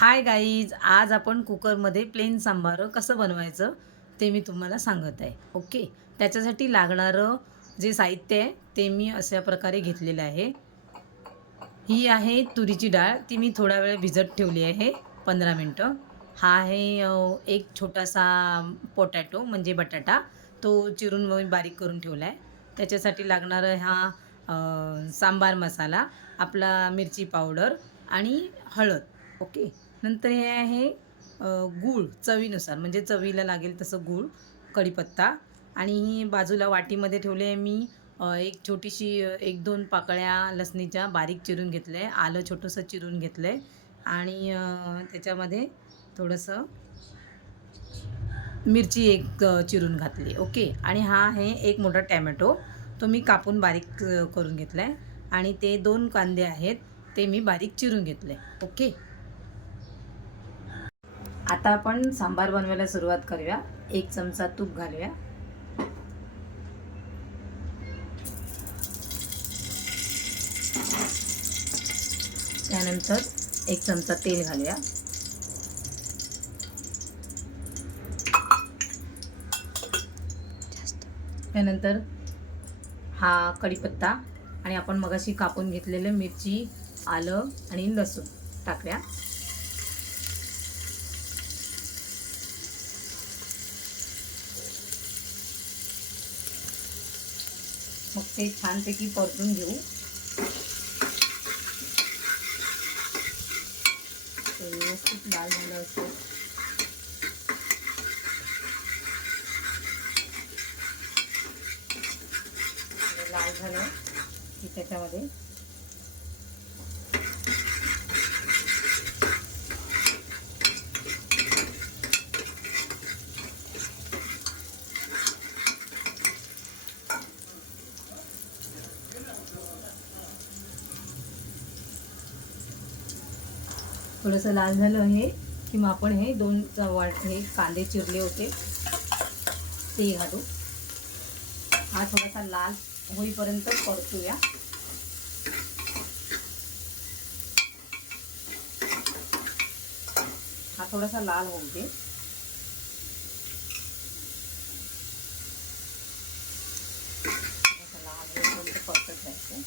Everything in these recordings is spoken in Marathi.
हाय गाईज, आज आपण कुकरमध्ये प्लेन सांबार कसं बनवायचं ते मी तुम्हाला सांगत आहे. ओके. त्याच्यासाठी लागणारं जे साहित्य आहे ते मी अशा प्रकारे घेतलेलं आहे. ही आहे तुरीची डाळ, ती मी थोडा वेळ भिजत ठेवली आहे 15 मिनटं. हा आहे एक छोटासा पोटॅटो म्हणजे बटाटा, तो चिरून मी बारीक करून ठेवला आहे. त्याच्यासाठी लागणारं सांबार मसाला, आपला मिरची पावडर आणि हळद. ओके. नंतर हे आहे गूळ चवीनुसार, म्हणजे चवीला लागेल तसं गूळ, कढीपत्ता आणि ही बाजूला वाटीमध्ये ठेवले आहे मी एक छोटीशी 1-2 पाकळ्या लसणीच्या बारीक चिरून घेतलं आहे. आलं छोटंसं चिरून घेतलं आहे आणि त्याच्यामध्ये थोडंसं मिरची एक चिरून घातली. ओके. आणि हा आहे एक मोठा टॅमॅटो, तो मी कापून बारीक करून घेतला आहे आणि ते 2 कांदे आहेत, ते मी बारीक चिरून घेतले. ओके. आता आपण सांबार बनवायला सुरुवात करूया. 1 चमचा तूप घालूया. त्यानंतर 1 चमचा तेल घालूया. त्यानंतर हा कढीपत्ता आणि आपण मगाशी कापून घेतलेले मिरची, आलं आणि लसूण टाकूया. मग ते छानपैकी परतून घेऊ. ते व्यवस्थित लाल झालं असतं. लाल झालं की त्याच्यामध्ये थोडंसं लाल झालं हे की मग आपण हे 2 हे कांदे चिरले होते ते घालू. हा थोडासा लाल होईपर्यंत परतूया. हा थोडासा लाल होऊ दे. लाल होईपर्यंत परतत जायचं.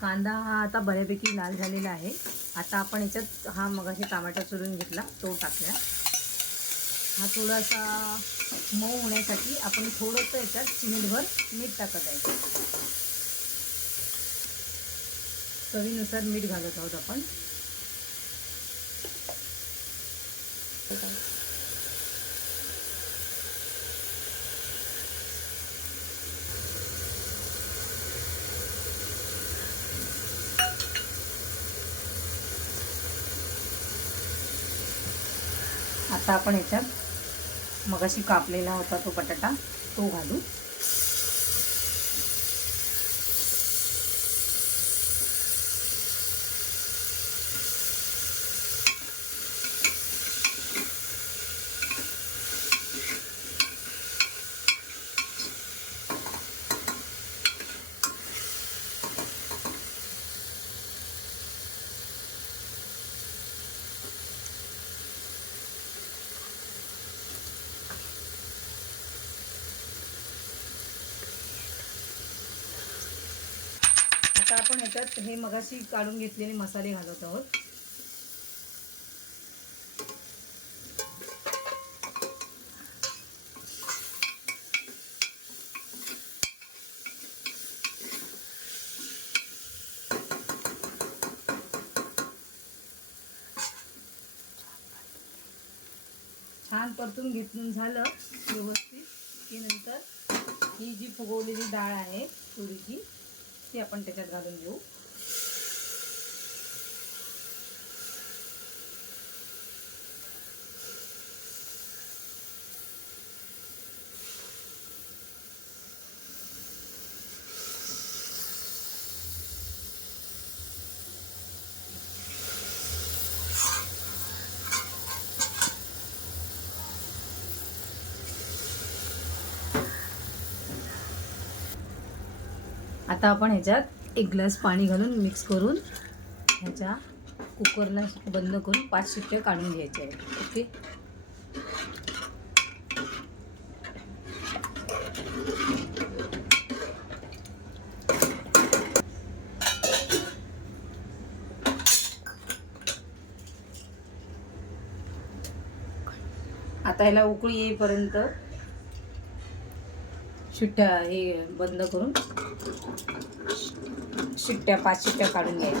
कांदा हा आता बऱ्यापैकी लाल झालेला आहे. आता आपण याच्यात हा मगाशी टमाटा चिरून घेतला तो टाकूया. हा थोडासा मऊ होण्यासाठी आपण थोडंसं याच्यात चिमूटभर मीठ टाकत आहे. चवीनुसार मीठ घालत आहोत आपण. आता आपण याच्यात मगाशी कापलेला होता तो बटाटा तो घालू. आता आपण याच्यात हे मगाशी काढून घेतलेले मसाले घालत आहोत. छान परतून घेतून झालं व्यवस्थित की नंतर ही जी फुगवलेली डाळ आहे तुरीची ती आपण त्याच्यात घालून घेऊ. आता आपण ह्याच्यात 1 ग्लास पाणी घालून मिक्स करून ह्याच्या कुकरला बंद करून 5 शिट्ट्या काढून घ्यायच्या आहेत. ओके. आता ह्याला उकळी येईपर्यंत शिट्ट्या हे बंद करून शिट्ट्या 5 शिट्ट्या काढून घ्यायच्या.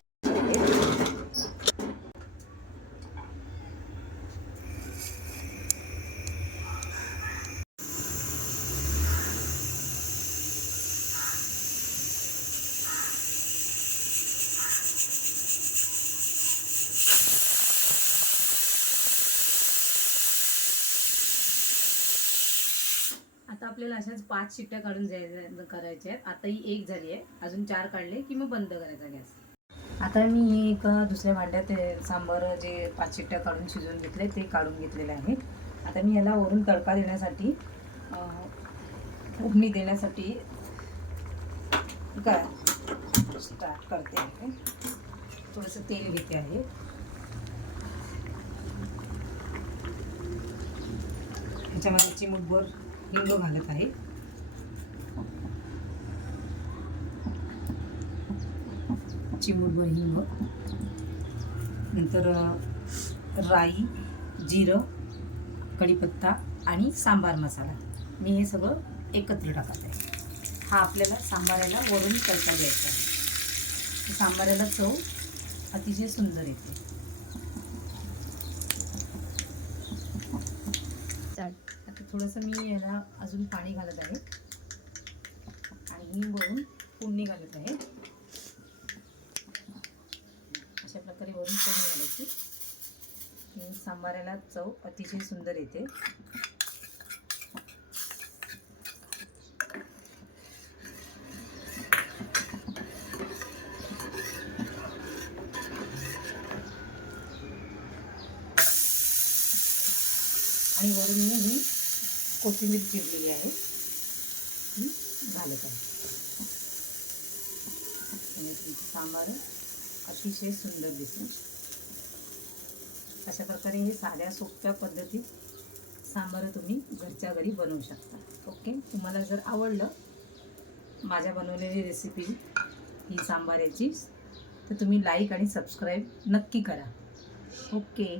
आता आपल्याला अशाच 5 शिट्ट्या काढून करायच्या आहेत. आता ही 1 झाली आहे, अजून 4 काढले की मग बंद करायचा गॅस. आता मी हे एक दुसऱ्या भांड्यात सांबार जे 5 शिट्ट्या काढून शिजवून घेतले ते काढून घेतलेले आहे. आता मी याला वरून तडका देण्यासाठी फोडणी देण्यासाठी काय स्टार्ट करते आहे. थोडंसं तेल घेते आहे. ह्याच्यामध्ये चिमूटभर हिंग घालत आहे. चिमूटभर हिंग, नंतर राई, जिरं, कढीपत्ता आणि सांबार मसाला मी हे सगळं एकत्र टाकत आहे. हा आपल्याला सांबाराला वरून तडका द्यायचा आहे. सांबाराला चव अतिशय सुंदर येते. आता थोडंसं मी याला अजून पाणी घालत आहे आणि हिंग वरून फोडणी घालत आहे. अशा प्रकारे वरून फोडणी घालायची. सांबाराला चव अतिशय सुंदर येते. आणि वरून मी ही कोथिंबीर चिरलेली आहे घालत आहे. आणि सांबार अतिशय सुंदर दिसेल. अशा प्रकारे हे साध्या सोप्या पद्धतीत सांबार तुम्ही घरच्या घरी बनवू शकता. ओके. तुम्हाला जर आवडलं माझ्या बनवलेली रेसिपी ही सांबाराची तर तुम्ही लाईक आणि सबस्क्राईब नक्की करा. ओके.